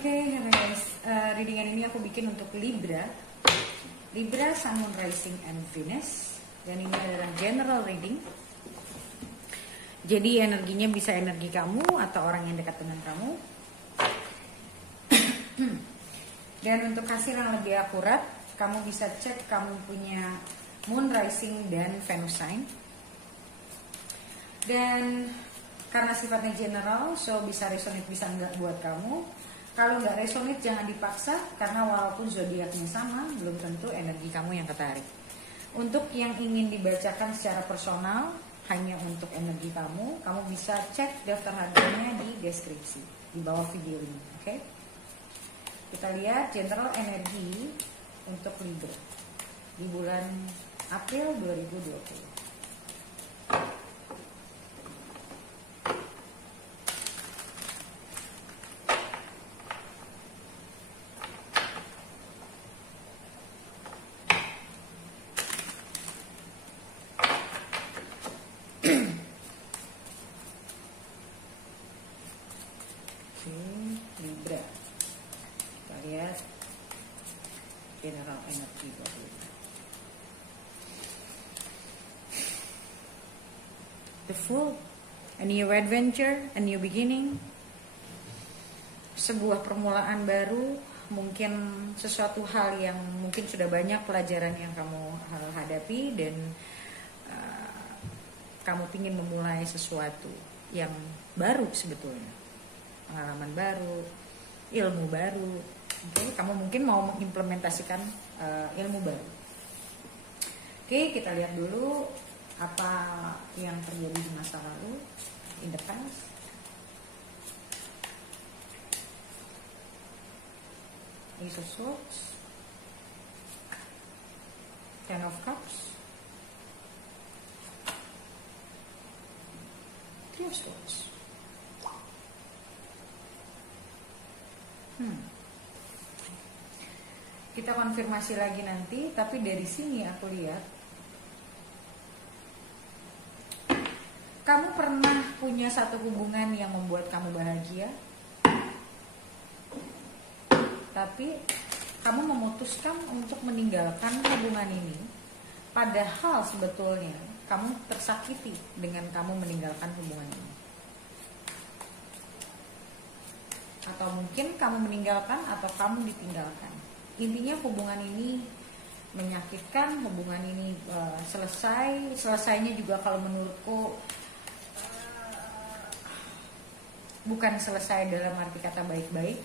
Oke, guys, readingan ini aku bikin untuk Libra, Sun, Moon, Rising, and Venus. Dan ini adalah general reading. Jadi energinya bisa energi kamu atau orang yang dekat dengan kamu. Dan untuk hasil yang lebih akurat, kamu bisa cek kamu punya Moon, Rising, dan Venus sign. Dan karena sifatnya general, so bisa resonate bisa enggak buat kamu. Kalau nggak resonate jangan dipaksa, karena walaupun zodiaknya sama, belum tentu energi kamu yang ketarik. Untuk yang ingin dibacakan secara personal, hanya untuk energi kamu, kamu bisa cek daftar harganya di deskripsi di bawah video ini. Oke? Kita lihat general energi untuk Libra di bulan April 2020. Libra, kita lihat general energi buat Libra. The Fool, a new adventure, a new beginning, sebuah permulaan baru, mungkin sesuatu hal yang mungkin sudah banyak pelajaran yang kamu hadapi dan kamu ingin memulai sesuatu yang baru sebetulnya. Pengalaman baru, ilmu baru. Oke, kamu mungkin mau mengimplementasikan ilmu baru. Oke, kita lihat dulu apa yang terjadi di masa lalu, in the past. Ace of Swords, Ten of Cups, Three of Swords. Kita konfirmasi lagi nanti, tapi dari sini aku lihat kamu pernah punya satu hubungan yang membuat kamu bahagia, tapi kamu memutuskan untuk meninggalkan hubungan ini, padahal sebetulnya kamu tersakiti dengan kamu meninggalkan hubungan ini. Atau mungkin kamu meninggalkan atau kamu ditinggalkan. Intinya hubungan ini menyakitkan, hubungan ini selesainya juga kalau menurutku bukan selesai dalam arti kata baik-baik,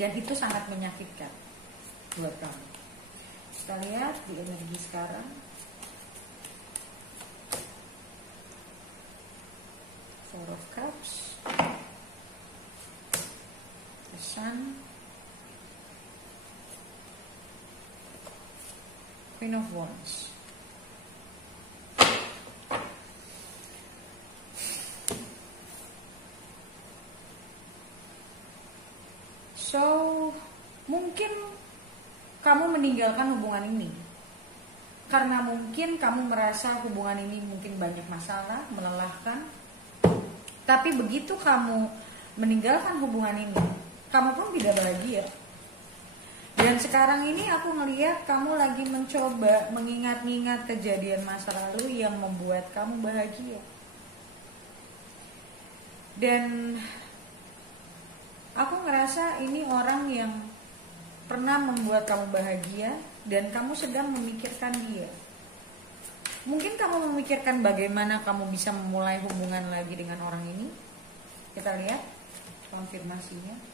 dan itu sangat menyakitkan buat kamu. Kita lihat di energi sekarang. Four of Cups, Sun, Queen of Wands. So, mungkin kamu meninggalkan hubungan ini karena mungkin kamu merasa hubungan ini mungkin banyak masalah, melelahkan. Tapi begitu kamu meninggalkan hubungan ini, kamu pun tidak bahagia. Dan sekarang ini aku ngelihat kamu lagi mencoba mengingat-ingat kejadian masa lalu yang membuat kamu bahagia. Dan aku ngerasa ini orang yang pernah membuat kamu bahagia dan kamu sedang memikirkan dia. Mungkin kamu memikirkan bagaimana kamu bisa memulai hubungan lagi dengan orang ini. Kita lihat konfirmasinya.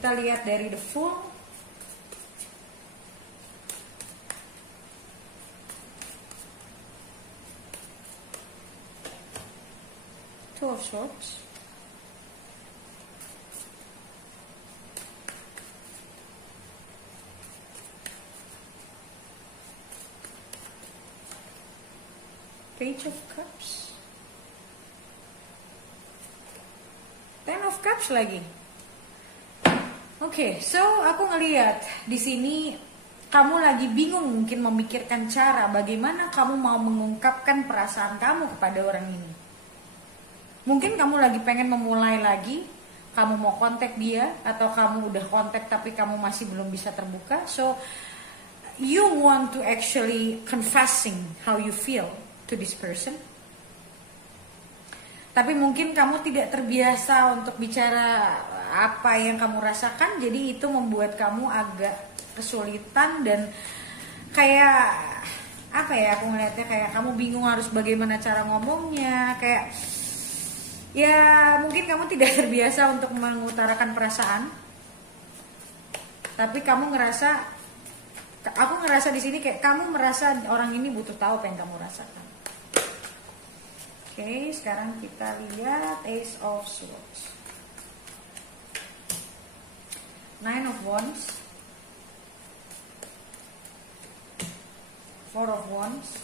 Kita lihat dari The Fool, Two of Swords, Page of Cups, Cups lagi. Oke, so aku ngelihat di sini kamu lagi bingung mungkin memikirkan cara bagaimana kamu mau mengungkapkan perasaan kamu kepada orang ini. Mungkin kamu lagi pengen memulai lagi, kamu mau kontak dia atau kamu udah kontak tapi kamu masih belum bisa terbuka. So you want to actually confessing how you feel to this person. Tapi mungkin kamu tidak terbiasa untuk bicara apa yang kamu rasakan, jadi itu membuat kamu agak kesulitan dan kayak apa ya, aku ngeliatnya kayak kamu bingung harus bagaimana cara ngomongnya, kayak ya mungkin kamu tidak terbiasa untuk mengutarakan perasaan. Tapi kamu ngerasa, aku ngerasa di sini kayak kamu merasa orang ini butuh tahu apa yang kamu rasakan. Oke, sekarang kita lihat Ace of Swords, Nine of Wands, Four of Wands,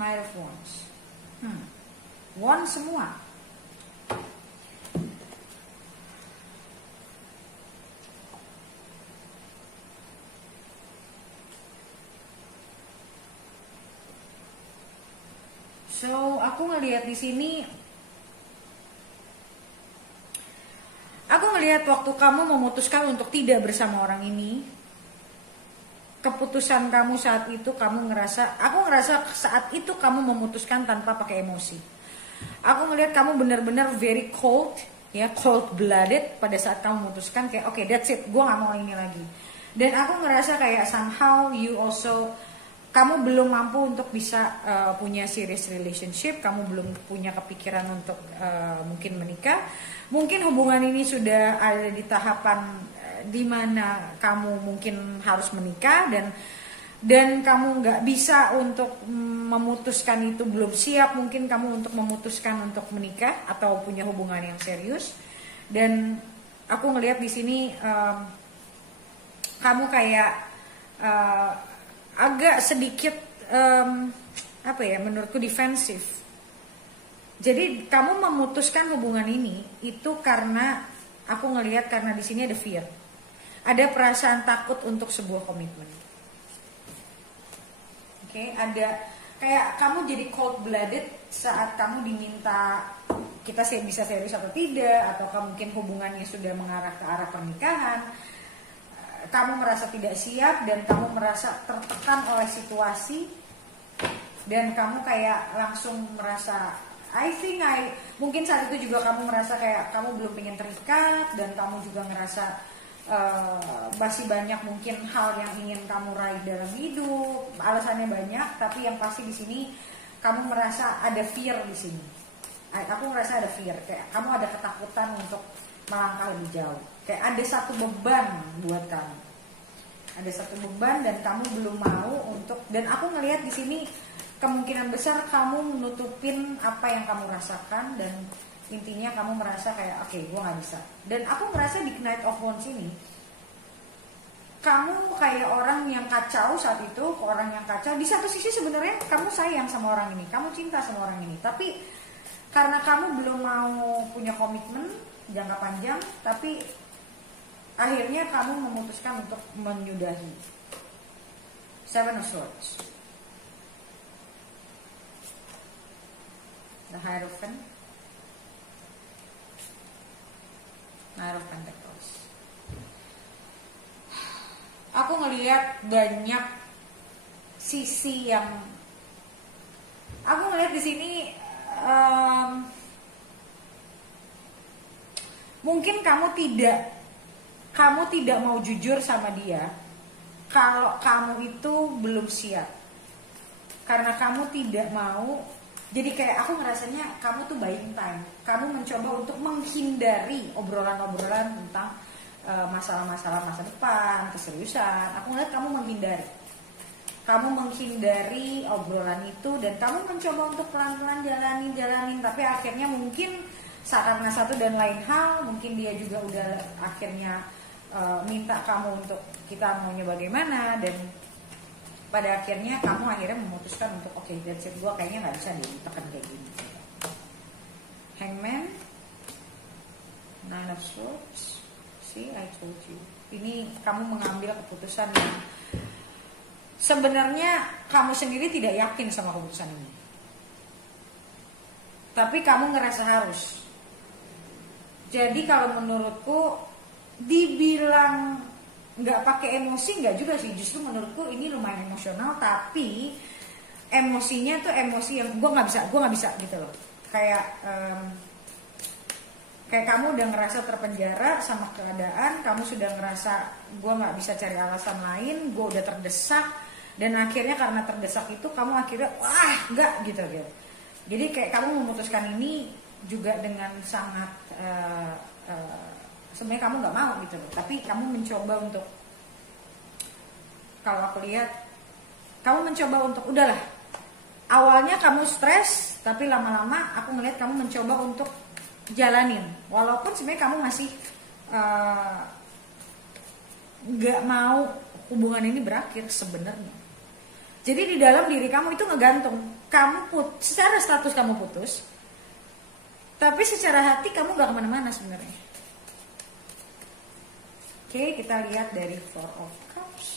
Knight of Wands. Wands semua. So, aku ngelihat di sini, aku ngelihat waktu kamu memutuskan untuk tidak bersama orang ini, keputusan kamu saat itu kamu ngerasa, aku ngerasa saat itu kamu memutuskan tanpa pakai emosi. Aku ngelihat kamu benar-benar very cold, ya, cold blooded pada saat kamu memutuskan kayak oke, that's it, gue nggak mau ini lagi. Dan aku ngerasa kayak somehow you also, kamu belum mampu untuk bisa punya serious relationship, kamu belum punya kepikiran untuk mungkin menikah. Mungkin hubungan ini sudah ada di tahapan di mana kamu mungkin harus menikah dan kamu nggak bisa untuk memutuskan itu, belum siap mungkin kamu untuk memutuskan untuk menikah atau punya hubungan yang serius. Dan aku ngelihat di sini kamu kayak agak sedikit apa ya, menurutku defensif. Jadi kamu memutuskan hubungan ini itu karena aku ngelihat karena di sini ada fear, ada perasaan takut untuk sebuah komitmen. Oke, ada kayak kamu jadi cold blooded saat kamu diminta kita bisa serius atau tidak, atau mungkin hubungannya sudah mengarah ke arah pernikahan. Kamu merasa tidak siap dan kamu merasa tertekan oleh situasi dan kamu kayak langsung merasa mungkin saat itu juga kamu merasa kayak kamu belum pengen terikat dan kamu juga ngerasa masih banyak mungkin hal yang ingin kamu raih dalam hidup, alasannya banyak, tapi yang pasti di sini kamu merasa ada fear di sini. Aku merasa ada fear, kayak kamu ada ketakutan untuk melangkah lebih jauh. Kayak ada satu beban buat kamu. Ada satu beban dan kamu belum mau untuk, dan aku ngelihat di sini kemungkinan besar kamu menutupin apa yang kamu rasakan dan intinya kamu merasa kayak oke, gue nggak bisa. Dan aku merasa di Knight of Wands ini kamu kayak orang yang kacau saat itu, orang yang kacau. Di satu sisi sebenarnya kamu sayang sama orang ini, kamu cinta sama orang ini, tapi karena kamu belum mau punya komitmen jangka panjang, tapi akhirnya kamu memutuskan untuk menyudahi. Seven of Swords, The Hierophant, Knight of Pentacles. Aku ngelihat banyak sisi yang aku ngelihat di sini. Mungkin kamu tidak mau jujur sama dia kalau kamu itu belum siap, karena kamu tidak mau. Jadi kayak aku ngerasanya kamu tuh buying time, kamu mencoba untuk menghindari obrolan-obrolan tentang masalah-masalah masa depan, keseriusan. Aku ngeliat kamu menghindari obrolan itu dan kamu mencoba untuk pelan-pelan jalanin, tapi akhirnya mungkin karena satu dan lain hal, mungkin dia juga udah akhirnya minta kamu untuk kita maunya bagaimana, dan pada akhirnya kamu akhirnya memutuskan untuk oke, that's it, gue kayaknya nggak bisa ditekan kayak gini. Hangman, Nine of Swords. See, I told you. Ini kamu mengambil keputusan yang sebenarnya kamu sendiri tidak yakin sama keputusan ini, tapi kamu ngerasa harus. Jadi kalau menurutku dibilang nggak pakai emosi nggak juga sih, justru menurutku ini lumayan emosional, tapi emosinya tuh emosi yang gue nggak bisa gitu loh. Kayak kamu udah ngerasa terpenjara sama keadaan, kamu sudah ngerasa gue nggak bisa cari alasan lain, gue udah terdesak, dan akhirnya karena terdesak itu kamu akhirnya wah nggak gitu. Jadi kayak kamu memutuskan ini juga dengan sangat sebenarnya kamu nggak mau gitu loh, tapi kamu mencoba untuk, kalau aku lihat kamu mencoba untuk udahlah. Awalnya kamu stres, tapi lama-lama aku ngelihat kamu mencoba untuk jalanin, walaupun sebenarnya kamu masih nggak mau hubungan ini berakhir sebenarnya. Jadi di dalam diri kamu itu ngegantung, secara status kamu putus, tapi secara hati kamu nggak kemana-mana sebenarnya. Oke, kita lihat dari Four of Cups,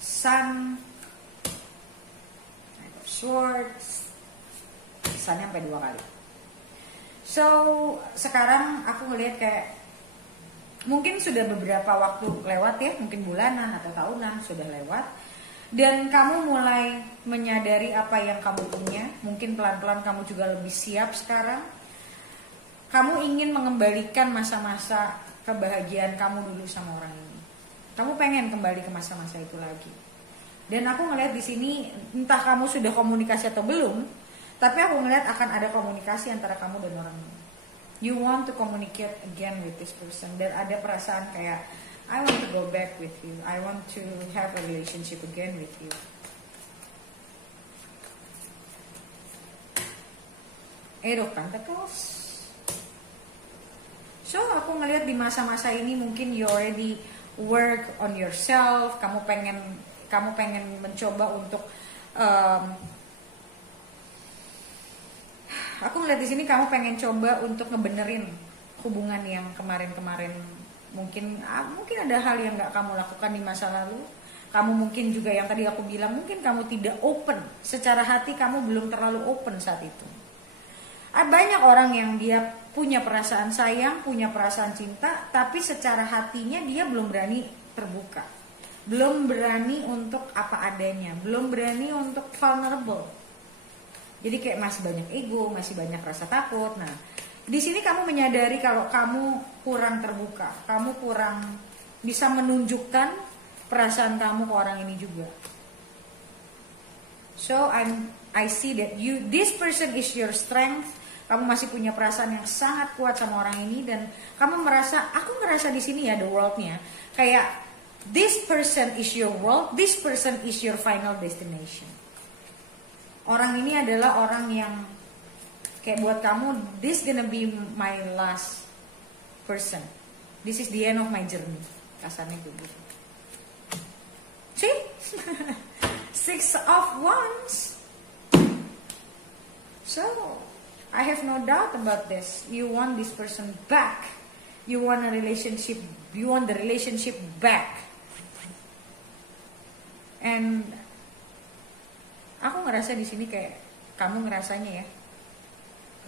Sun, Knight of Swords, Sun sampai 2 kali. So, sekarang aku ngelihat kayak mungkin sudah beberapa waktu lewat ya, mungkin bulanan atau tahunan sudah lewat, dan kamu mulai menyadari apa yang kamu punya. Mungkin pelan-pelan kamu juga lebih siap sekarang. Kamu ingin mengembalikan masa-masa kebahagiaan kamu dulu sama orang ini. Kamu pengen kembali ke masa-masa itu lagi. Dan aku ngelihat di sini, entah kamu sudah komunikasi atau belum, tapi aku ngelihat akan ada komunikasi antara kamu dan orang ini. You want to communicate again with this person. Dan ada perasaan kayak, I want to go back with you. I want to have a relationship again with you. Eight of Pentacles. So aku ngelihat di masa-masa ini mungkin you already work on yourself. Kamu pengen mencoba untuk aku ngeliat di sini kamu pengen coba untuk ngebenerin hubungan yang kemarin-kemarin. Mungkin ada hal yang nggak kamu lakukan di masa lalu. Kamu mungkin juga yang tadi aku bilang, mungkin kamu tidak open secara hati, kamu belum terlalu open saat itu. Banyak orang yang dia punya perasaan sayang, punya perasaan cinta, tapi secara hatinya dia belum berani terbuka, belum berani untuk apa adanya, belum berani untuk vulnerable. Jadi kayak masih banyak ego, masih banyak rasa takut. Nah, di sini kamu menyadari kalau kamu kurang terbuka, kamu kurang bisa menunjukkan perasaan kamu ke orang ini juga. So I see that this person is your strength. Kamu masih punya perasaan yang sangat kuat sama orang ini, dan kamu merasa, aku ngerasa di sini ya the world-nya kayak this person is your world, this person is your final destination. Orang ini adalah orang yang kayak buat kamu, this gonna be my last person. This is the end of my journey. Kasarnya gitu. See? Six of Wands. So, I have no doubt about this. You want this person back. You want a relationship. You want the relationship back. And aku ngerasa di sini kayak kamu ngerasanya ya,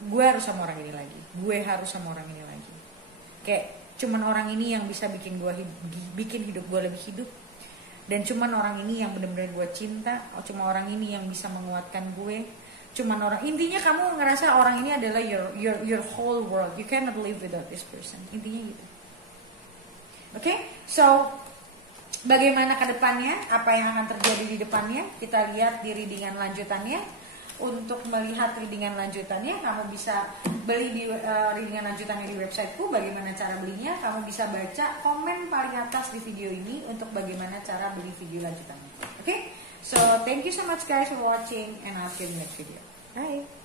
gue harus sama orang ini lagi, gue harus sama orang ini lagi. Kayak cuman orang ini yang bisa bikin hidup gue lebih hidup, dan cuman orang ini yang benar-benar gue cinta, cuma orang ini yang bisa menguatkan gue, intinya kamu ngerasa orang ini adalah your whole world. You cannot live without this person. Intinya gitu. Okay? So bagaimana ke depannya? Apa yang akan terjadi di depannya? Kita lihat di readingan lanjutannya. Untuk melihat readingan lanjutannya, kamu bisa beli di readingan lanjutannya di websiteku. Bagaimana cara belinya? Kamu bisa baca komen paling atas di video ini untuk bagaimana cara beli video lanjutannya. Okay? So thank you so much guys for watching, and I'll see you in the next video. Bye.